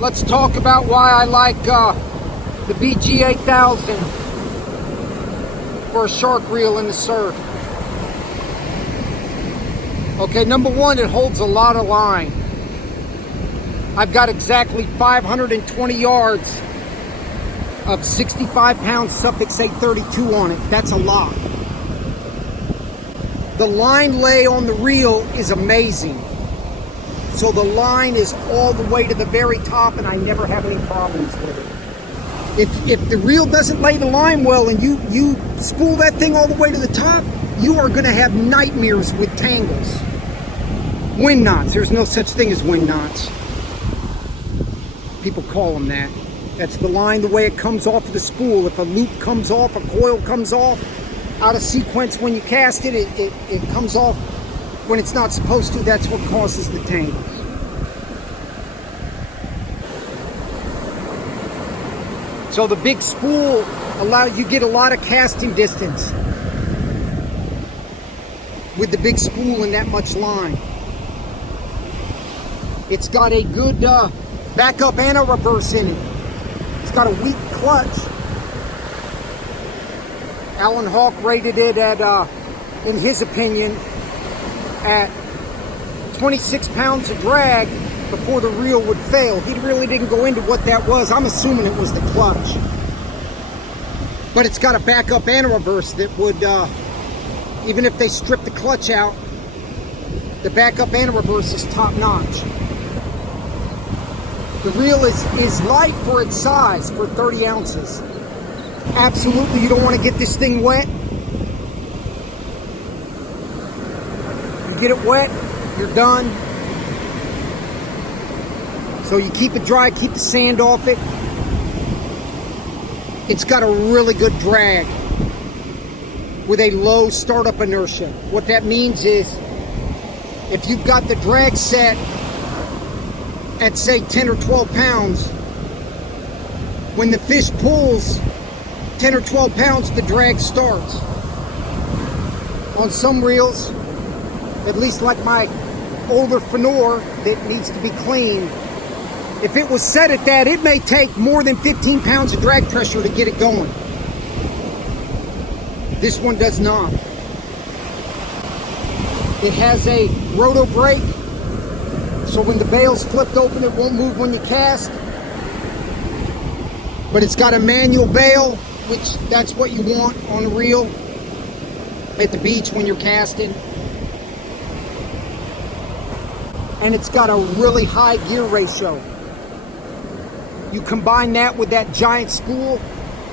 let's talk about why I like the BG 8000 for a shark reel in the surf. Okay, number one, it holds a lot of line. I've got exactly 520 yards of 65-pound Suffix 832 on it. That's a lot. The line lay on the reel is amazing. So the line is all the way to the very top, and I never have any problems with it. If the reel doesn't lay the line well and you spool that thing all the way to the top, you are going to have nightmares with tangles. Wind knots. There's no such thing as wind knots. People call them that. That's the line, the way it comes off of the spool. If a loop comes off, a coil comes off, out of sequence when you cast it, it comes off when it's not supposed to. That's what causes the tangles. So the big spool allows you get a lot of casting distance with the big spool and that much line. It's got a good backup and a reverse in it. It's got a weak clutch. Alan Hawk rated it at, in his opinion, at 26 pounds of drag before the reel would fail. He really didn't go into what that was. I'm assuming it was the clutch. But it's got a backup and a reverse that would, even if they strip the clutch out, the backup and a reverse is top notch. The reel is light for its size, for 30 ounces. Absolutely, you don't want to get this thing wet. You get it wet, you're done. So you keep it dry, keep the sand off it. It's got a really good drag with a low startup inertia. What that means is, if you've got the drag set at say 10 or 12 pounds, when the fish pulls 10 or 12 pounds, the drag starts. On some reels, at least like my older Fenor that needs to be cleaned, if it was set at that, it may take more than 15 pounds of drag pressure to get it going. This one does not. It has a rotor brake, so when the bail's flipped open, it won't move when you cast. But it's got a manual bail, which that's what you want on a reel at the beach when you're casting. And it's got a really high gear ratio. You combine that with that giant spool,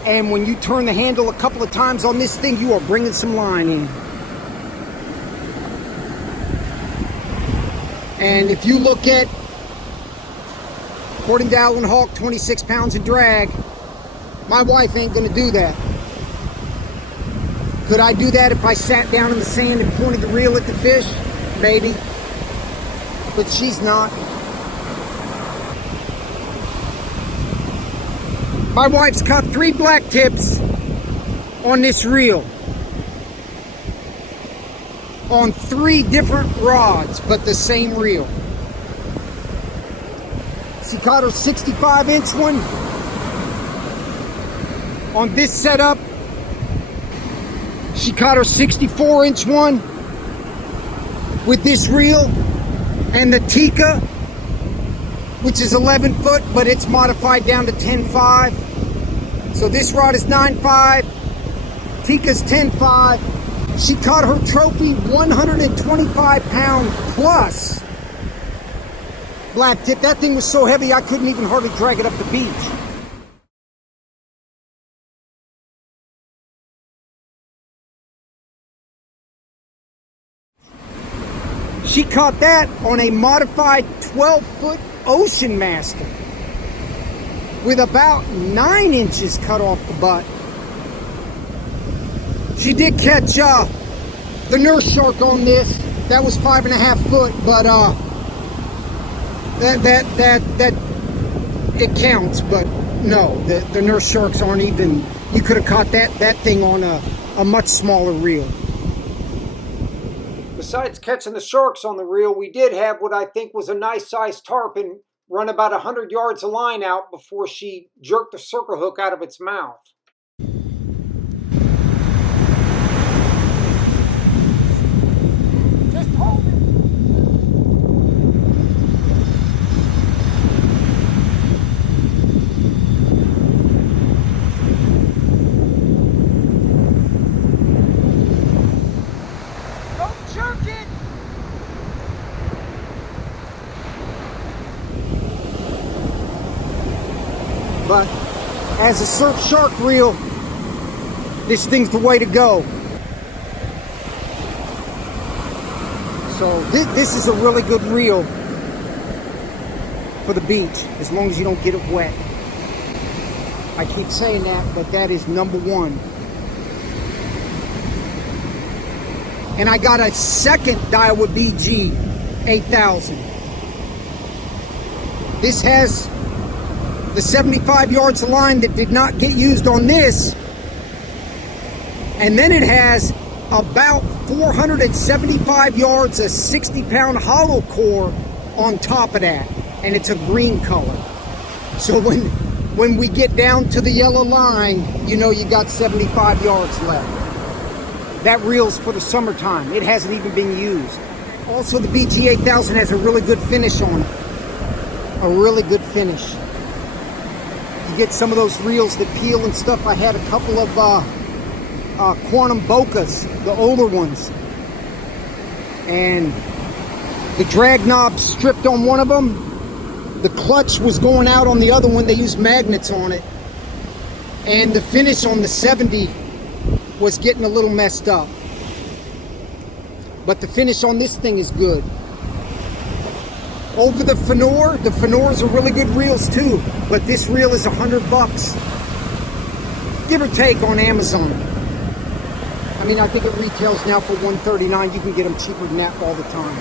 and when you turn the handle a couple of times on this thing, you are bringing some line in. And if you look at, according to Alan Hawk, 26 pounds of drag, my wife ain't gonna do that. Could I do that if I sat down in the sand and pointed the reel at the fish? Maybe. But she's not. My wife's caught 3 black tips on this reel, on 3 different rods, but the same reel. She caught her 65-inch one on this setup. She caught her 64-inch one with this reel, and the Tika, which is 11 foot, but it's modified down to 10.5. So this rod is 9.5, Tika's 10.5. She caught her trophy 125-pound plus black tip. That thing was so heavy I couldn't even hardly drag it up the beach. She caught that on a modified 12-foot Ocean Master with about 9 inches cut off the butt. She did catch the nurse shark on this. That was 5.5 foot, but that it counts. But no, the nurse sharks aren't even. You could have caught that thing on a much smaller reel. Besides catching the sharks on the reel, we did have what I think was a nice sized tarpon run about 100 yards of line out before she jerked the circle hook out of its mouth. Just hold it. Don't jerk it. But as a surf shark reel, this thing's the way to go. So this is a really good reel for the beach, as long as you don't get it wet. I keep saying that, but that is number one. And I got a second Daiwa BG 8000. This has the 75 yards of line that did not get used on this. And then it has about 475 yards of 60-pound hollow core on top of that. And it's a green color. So when we get down to the yellow line, you know you got 75 yards left. That reel's for the summertime. It hasn't even been used. Also, the BG 8000 has a really good finish on it. A really good finish. You get some of those reels that peel and stuff. I had a couple of quantum bocas, the older ones, and the drag knob stripped on one of them. The clutch was going out on the other one. They used magnets on it, and the finish on the 70 was getting a little messed up, but the finish on this thing is good. Over the Fenors are really good reels too, but this reel is $100, give or take, on Amazon. I mean, I think it retails now for $139. You can get them cheaper than that all the time.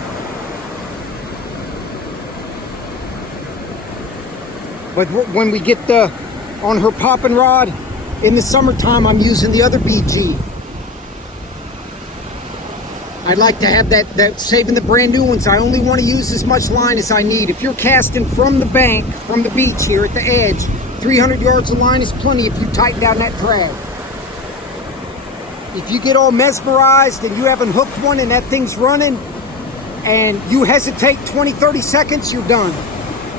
But when we get on her popping rod in the summertime, I'm using the other BG. I'd like to have that saving the brand new ones. I only want to use as much line as I need. If you're casting from the bank, from the beach here at the edge, 300 yards of line is plenty if you tighten down that drag. If you get all mesmerized and you haven't hooked one and that thing's running and you hesitate 20, 30 seconds, you're done.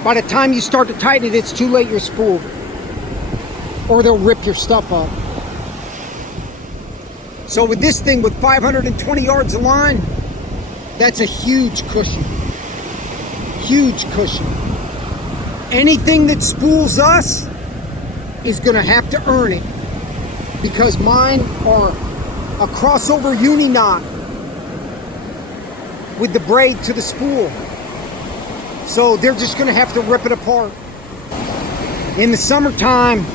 By the time you start to tighten it, it's too late, you're spooled. Or they'll rip your stuff up. So with this thing, with 520 yards of line, that's a huge cushion. Huge cushion. Anything that spools us is gonna have to earn it, because mine are a crossover uni knot with the braid to the spool. So they're just gonna have to rip it apart. In the summertime,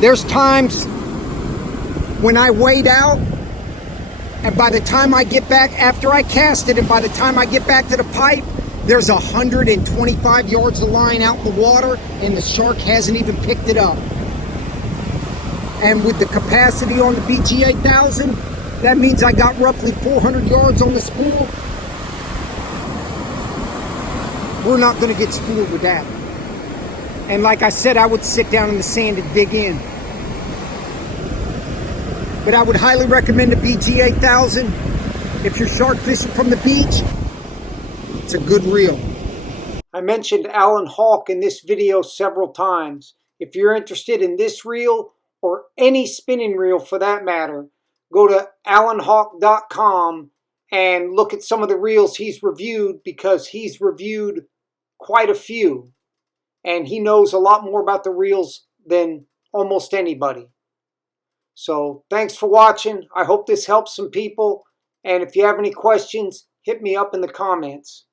there's times when I wade out, and by the time I get back, after I cast it, and by the time I get back to the pipe, there's 125 yards of line out in the water, and the shark hasn't even picked it up. And with the capacity on the BG 8000, that means I got roughly 400 yards on the spool. We're not gonna get spooled with that. And like I said, I would sit down in the sand and dig in. But I would highly recommend the BG 8000. If you're shark fishing from the beach, it's a good reel. I mentioned Alan Hawk in this video several times. If you're interested in this reel, or any spinning reel for that matter, go to alanhawk.com and look at some of the reels he's reviewed, because he's reviewed quite a few. And he knows a lot more about the reels than almost anybody. So thanks for watching. I hope this helps some people. And if you have any questions, hit me up in the comments.